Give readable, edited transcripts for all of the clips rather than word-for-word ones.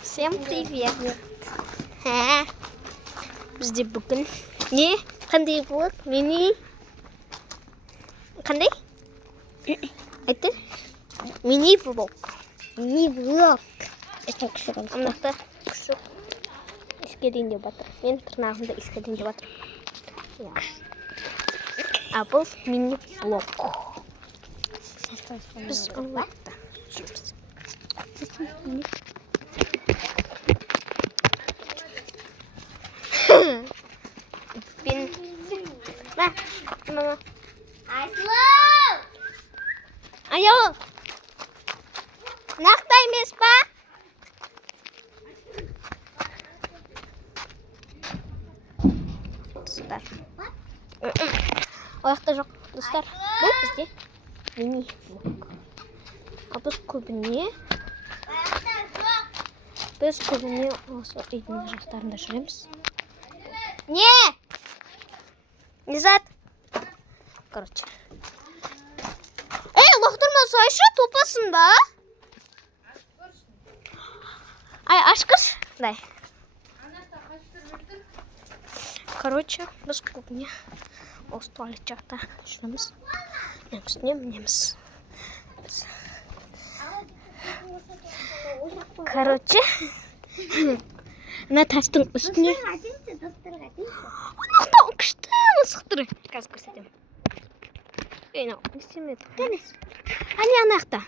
Всем привет. Бізде бүгін не? Қандай влог? Қандай? Айтты? Мини влог. Анақта күшік іске дейін деп батыр. Мен тырнағымда іске дейін деп батыр. А бұл мини влог. Біз онлайнда жүрміз. Mama. Ayo. Нақты емес па? Достар. Ояқта жоқ, достар. Бұл бізде мини влог. Біз көбіне осы үйдің жақтарында жүреміз. Не? Низат. Короче. Лақтырма сайшы, топасың ба? Ашқырш. Дай. Короче, біз көбіне осы туалет жақта жүреміз. Неміз. Короче, ана тастың үстіне. Анақтан күшті мысықтыры. Қазір көрсетем. Не істемеді. Анақта.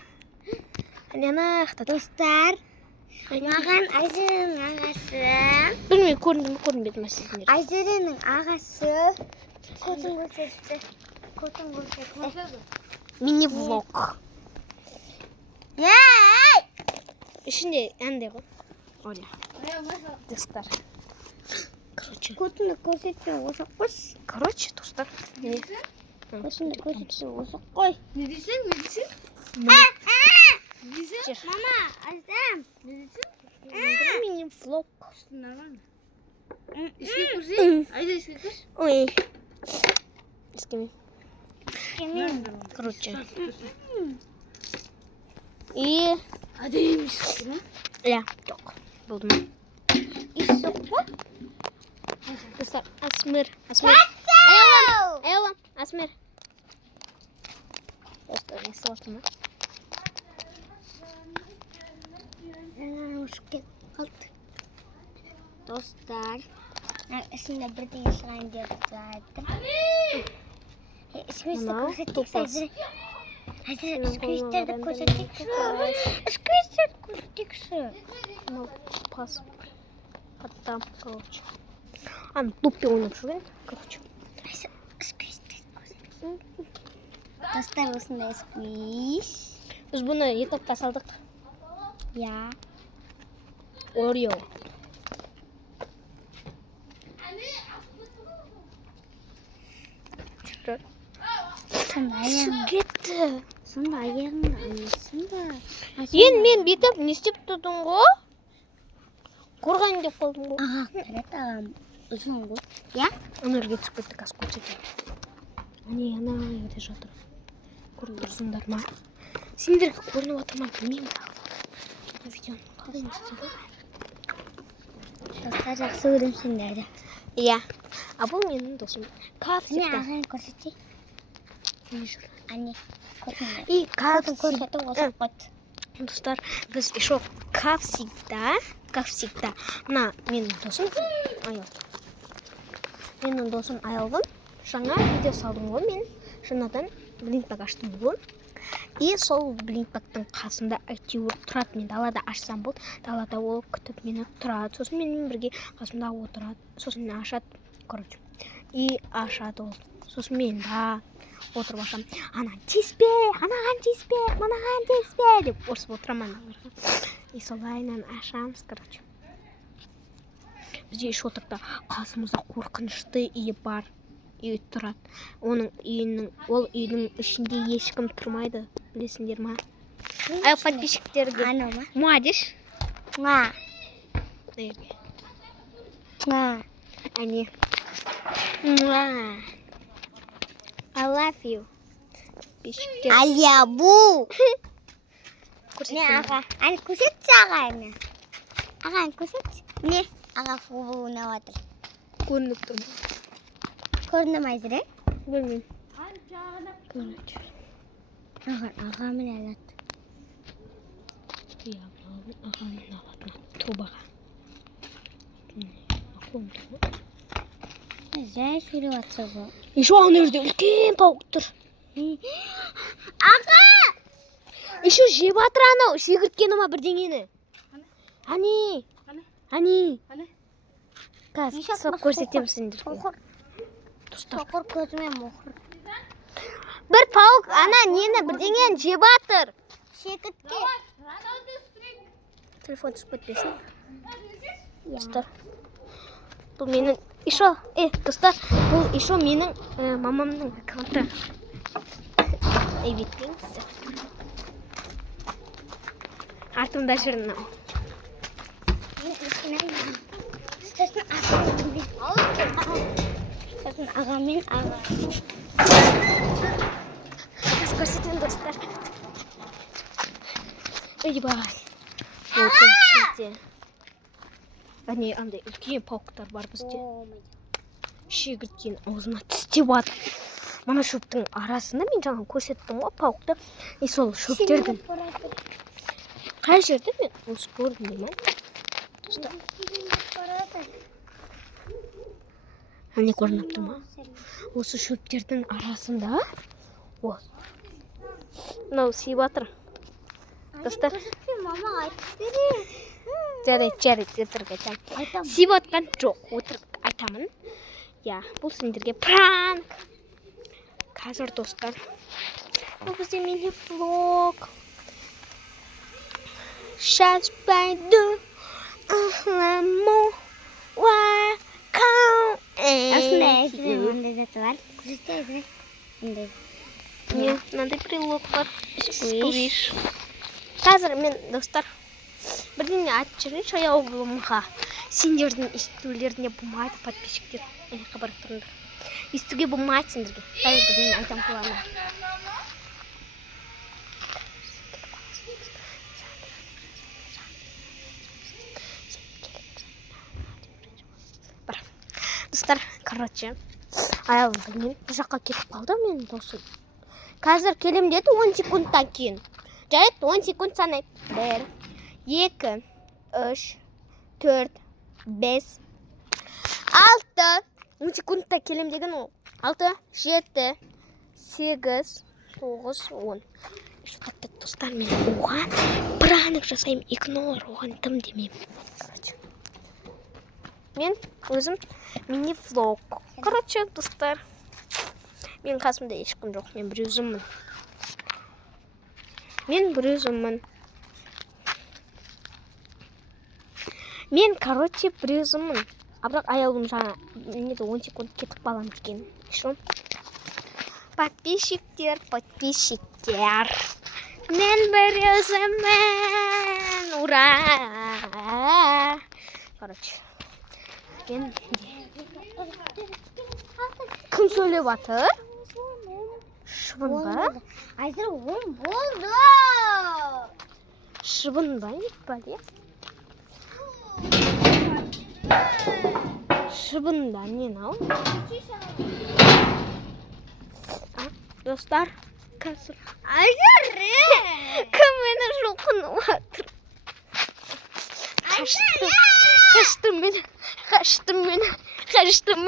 Достар, маған Айзеренің ағасы. Білмей, көрінбеді ма сіздер? Айзеренің ағасы көтін көрсетті. Мини-влог. Ішінде әнде ғой. Оля. Достар. Көтіні көрсетті осы қос. Короче, достар. Көтіні көрсетті осы қой. Не дейсің? Мама, айзам. Не дейсің? Мини-влог. Нормально. Іске көрсей? Айда іске көрс? Ой. Іске Короче. И... Адейміз шықты ма? Жоқ. Болды ма? Исі қой? Достар, Асмир. Эйлам, Асмир. Достар, несі орты ма? Ұшып кет қалды. Достар, ішінде бірдеңе шығайын деп жатыр. Ішкөзді көрсетейікші. Ішкөздерді көрсетейікші. Пас. Там, короче. Ана туппе ойнап жүрген, короче. Достар, осындай сквиш. Біз бұны етапқа салдық. Я. Орео. Сонда аяғын айырсын ба? Мен бетіп не істеп тұрдың ғо? Қорғайын деп қалдың ғо? Қарат ағам ұзын ғо. Я? Өнерге түсіп кетті қас көрсетем. Ана үйде жатыр. Көріп тұрсыңдар ма? Сендерге көрініп отырма білмеймін. Видеоны қалай істеді? Достар жақсы көрем сендерді. Иә. Бұл менің досым. Не ағайын көрсетей? Не жүр? И как всегда, достар, біз еще как всегда, мына менің досым Аялғын. Жаңа видео салдым ғой мен. Жаңадан блинпак аштым ғой. И сол блинпактың қасында әйтеуір тұрады. Мен далада ашсам болды. Далада ол күтіп мені тұрады. Сосын менімен бірге қасымда отырады. Сосын ашады. Короче. И ашады ол. Сосын мен да отырып ашам. Анаған тиіспе деп ұрсып отырамын аналарға. И солайынан ашамыз, короче. Бізде еще отырда қасымызда қорқынышты үйі бар. Үй тұрады. Ол үйдің ішінде ешкім тұрмайды. Білесіңдер ма? Подписчиктерге. Муа деш? Муа. Әне. Муа. I love you. Алябу. Не аға. Көрсетші ағайына. Аға, көрсетші. Не? Аға футбол ойнап жатыр. Көрініп тұр. Көріне ме жүр? Білмеймін. Көрініп жүр. Ағамен алады. Иә, ағамен алатын трубаға. Ақылым тұр ғой. Жай жүріп жатса ғой. Еще ана жерде үлкен паук тұр. Аға! Еще жеп жатыр анау секірткені ма бірдеңені. Ани. Қазір соқ көрсетемін сендерге. Соқыр көзіме мұқыр. Бір паук ана нені бірдеңені жеп жатыр. Секіртке. Телефон түсіп кетпесін. Достар. Бұл менің достар, бұл еще менің мамамның аккаунты. Беттеңіздер. Артымда жүр мынау. Сосын ағамен аға. Қазір көрсетемін достар. Ойбай. Отын ішінде. Андай үлкен пауктар бар бізде. Шегірткен аузына тістеп жатыр. Мана шөптің арасында мен жаңа көрсеттім ғой пауқты. Сол шөптердің. Қай жерде мен осы көрдім деймін. Әне көрініп тұр ма? Осы шөптердің арасында. Мынау сиіп жатыр. Достар. Мама айтып берейін. Жарайды, өтірік айтамын. Сиіп жатқан жоқ, өтірік айтамын. Я, бұл сендерге пранк. Қазір достар. Бұл бізде мини-влог. Сейчас пойду ахламу уакау. Осындай естілем, ондай заты бар. Көрсетті Мынандай прилог бар. Сквиш. Қазір мен достар бірдеңе айтып жүрейінші аяулымға. Сендердің естулеріне болмайды, подписчиктер. Хабар тұрыңдар. Естуге болмайды сендерге. Қай бірдеңе айтам қылана. Достар, короче, аяулым білмеймін. Бұл жаққа кетіп қалды менің досым. Қазір келем деді 10 секундтан кейін. Жарайды, 10 секунд санайып. 1, 2, 3, 4, 5, 6. 10 секундта келем деген ол. 6, 7, 8, 9, 10. Еще қатты достар, мен оған пранк жасаймын. Игнор, оған тым демеймін. Короче. Мен өзім мини-влог. Короче, достар. Мен қасымда ешкім жоқ. Мен бір өзіммін. Мен, короче, бір өзіммін. Бірақ аяулым жаңа 10 секунд кетіп балам деген. Шо? Подписчиктер. Мен бір өзіммін. Ура! Короче. Мен кім сөйлеп жатыр? Шыбын ба? Айзыр 10 болды. Шыбын ба? Бәле? Шыбын ба? Не нау? Достар, қазір. Айзыр! Кім мені жұлқынып жатыр? Қаштым мен. Қаштым.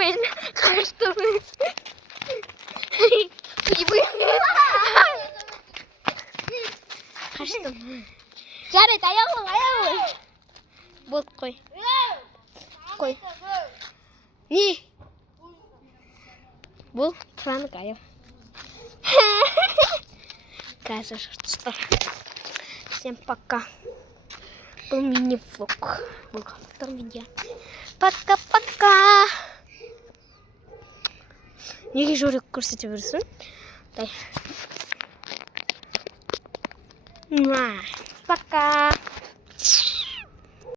Жарайды, аяулым. Болды, қой. Не? Бұл пранк аяу. Қазір достар. Всем пока. Бұл мини-влог. Болғандықтар менде. Пока-пока. Неге жорек көрсете берсін? Дай. Пока.